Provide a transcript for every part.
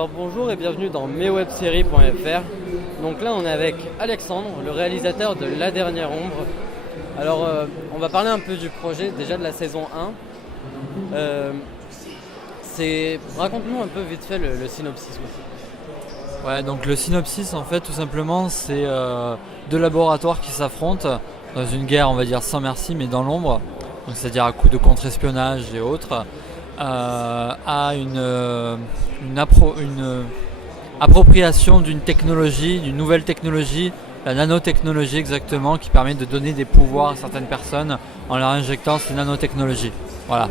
Alors bonjour et bienvenue dans meswebseries.fr. Donc là on est avec Alexandre, le réalisateur de La Dernière Ombre. Alors on va parler un peu du projet, déjà de la saison 1. Raconte-nous un peu vite fait le synopsis. Ouais, donc le synopsis en fait tout simplement c'est deux laboratoires qui s'affrontent dans une guerre on va dire sans merci mais dans l'ombre, donc c'est-à-dire à coup de contre-espionnage et autres, à une appropriation d'une technologie, d'une nouvelle technologie, la nanotechnologie exactement, qui permet de donner des pouvoirs à certaines personnes en leur injectant ces nanotechnologies. Voilà.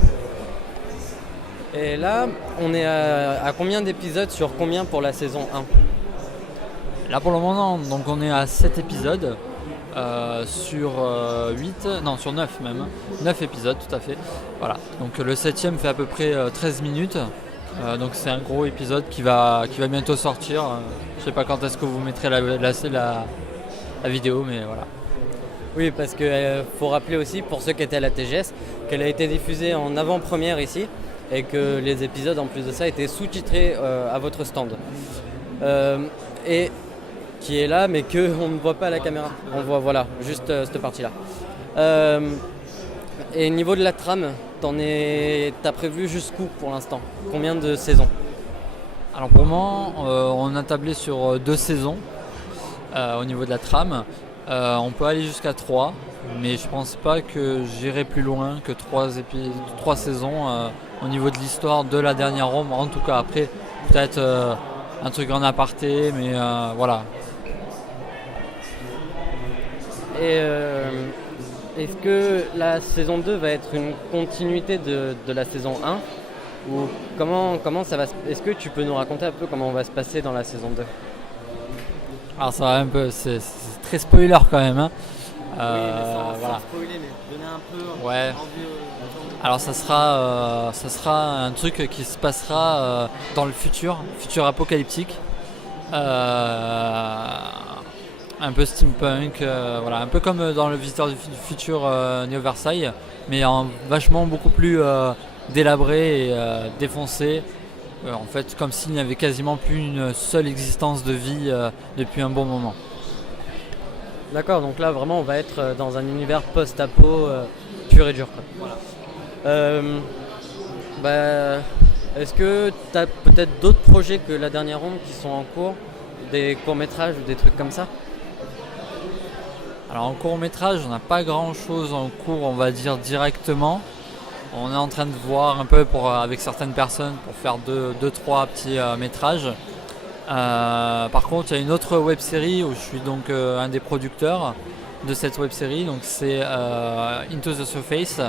Et là on est à combien d'épisodes sur combien pour la saison 1? Là pour le moment, donc on est à 7 épisodes sur 9 même. 9 épisodes tout à fait. Voilà. Donc le 7e fait à peu près 13 minutes. Donc c'est un gros épisode qui va bientôt sortir. Je sais pas quand est-ce que vous mettrez la vidéo, mais voilà. Oui, parce qu'il faut rappeler aussi pour ceux qui étaient à la TGS qu'elle a été diffusée en avant-première ici et que les épisodes en plus de ça étaient sous-titrés à votre stand. Et qui est là mais qu'on ne voit pas à la caméra. On voit voilà, juste cette partie-là. Et niveau de la trame, t'as prévu jusqu'où pour l'instant? Combien de saisons? Alors pour le moment, on a tablé sur 2 saisons au niveau de la trame. On peut aller jusqu'à 3, mais je pense pas que j'irai plus loin que 3 saisons au niveau de l'histoire de La Dernière Ombre. En tout cas, après, peut-être un truc en aparté, mais voilà. Et est-ce que la saison 2 va être une continuité de la saison 1? Ou comment ça va Est-ce que tu peux nous raconter un peu comment on va se passer dans la saison 2? Alors ça va un peu, c'est très spoiler quand même. Hein. Oui, mais sans spoiler, mais donner un peu ouais. envie aux gens. Alors ça sera un truc qui se passera dans le futur apocalyptique. Un peu steampunk, voilà, un peu comme dans le Visiteur du futur Néo Versailles, mais en vachement beaucoup plus délabré et défoncé. En fait, comme s'il n'y avait quasiment plus une seule existence de vie depuis un bon moment. D'accord, donc là vraiment on va être dans un univers post-apo pur et dur, quoi. Voilà. Est-ce que tu as peut-être d'autres projets que La Dernière Ombre qui sont en cours? Des courts-métrages ou des trucs comme ça? Alors en court-métrage, on n'a pas grand-chose en cours, on va dire directement. On est en train de voir un peu avec certaines personnes pour faire 2-3 petits métrages. Par contre, il y a une autre web-série où je suis donc un des producteurs de cette web-série. Donc c'est Into the Surface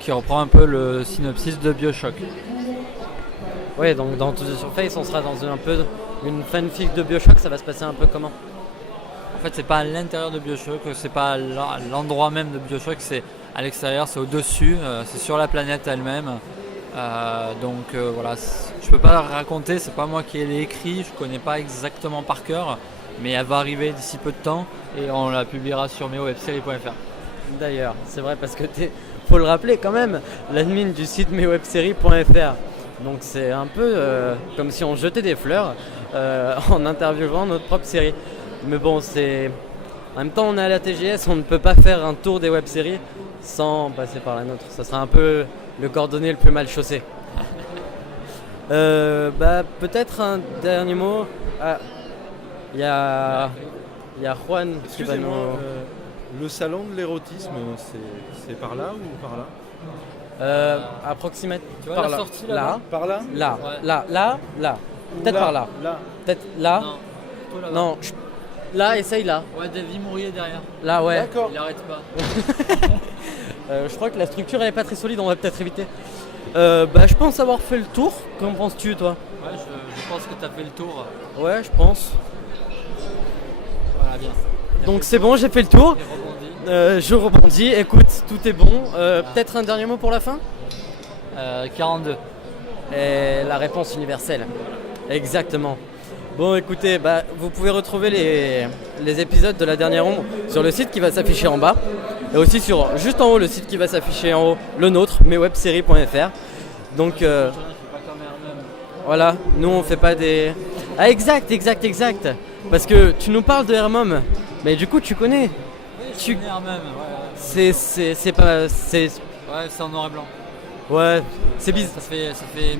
qui reprend un peu le synopsis de BioShock. Oui, donc dans Into the Surface, on sera dans un peu une fanfic de BioShock. Ça va se passer un peu comment? En fait, c'est pas à l'intérieur de BioShock, c'est pas à l'endroit même de BioShock, c'est à l'extérieur, c'est au-dessus, c'est sur la planète elle-même. Donc voilà, je peux pas la raconter, c'est pas moi qui l'ai écrit, je connais pas exactement par cœur, mais elle va arriver d'ici peu de temps et on la publiera sur meswebseries.fr. D'ailleurs, c'est vrai parce que faut le rappeler quand même, l'admin du site meswebseries.fr. Donc c'est un peu comme si on jetait des fleurs en interviewant notre propre série. Mais bon, en même temps on est à la TGS, on ne peut pas faire un tour des web-séries sans passer par la nôtre. Ça sera un peu le cordonnier le plus mal chaussé. Peut-être un dernier mot. Il y a Juan qui va nous... le salon de l'érotisme, c'est par là ou par là? Approximativement. Tu vois la sortie là-bas? Par là? Là, Ouais. là. Peut-être par là. Là. Peut-être là. Non, toi là-bas. Non, là, essaye là. Ouais, Davy Mourier derrière. Là, ouais. D'accord. Il arrête pas. Je crois que la structure elle est pas très solide, on va peut-être éviter. Je pense avoir fait le tour. Qu'en penses-tu, toi? Ouais, je pense que t'as fait le tour. Ouais, je pense. Voilà, bien. Donc c'est bon, j'ai fait le tour. Et rebondi. Je rebondis. Écoute, tout est bon. Peut-être un dernier mot pour la fin? 42. Et la réponse universelle. Exactement. Bon, écoutez, vous pouvez retrouver les épisodes de La Dernière Ombre sur le site qui va s'afficher en bas. Et aussi juste en haut, le site qui va s'afficher en haut, le nôtre, meswebseries.fr. Donc, Voilà, nous on fait pas des... Ah exact. Parce que tu nous parles de Hermom, mais du coup tu connais. Tu- Même, C'est pas... C'est... ouais, c'est en noir et blanc. Ouais, c'est bizarre. Ça fait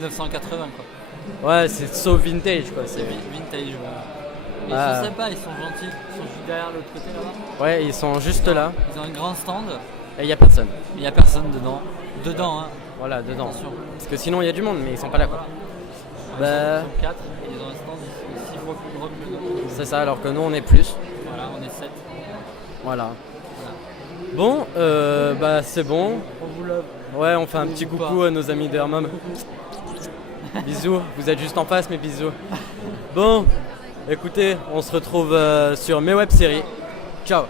1980 quoi. Ouais, c'est so vintage quoi. C'est vintage. Voilà. Mais Ah. ils sont sympas, ils sont gentils. Ils sont juste derrière l'autre côté là-bas. Ouais, ils sont juste là Ils ont un grand stand. et il y a personne. Il n'y a personne dedans. Dedans, hein. Voilà, dedans. Attention. Parce que sinon il y a du monde, mais ils sont pas là quoi. Voilà. Bah, Ils sont 4 et ils ont un stand 6 fois plus gros que nous. c'est ça, alors que nous on est plus. Voilà, on est 7. Voilà. Bon, bah c'est bon. On vous love. Ouais, on fait un petit Bisous coucou pas. à nos amis d'Hermom. Bisous, vous êtes juste en face, mais bisous. Bon, écoutez, on se retrouve sur mes web-séries. Ciao.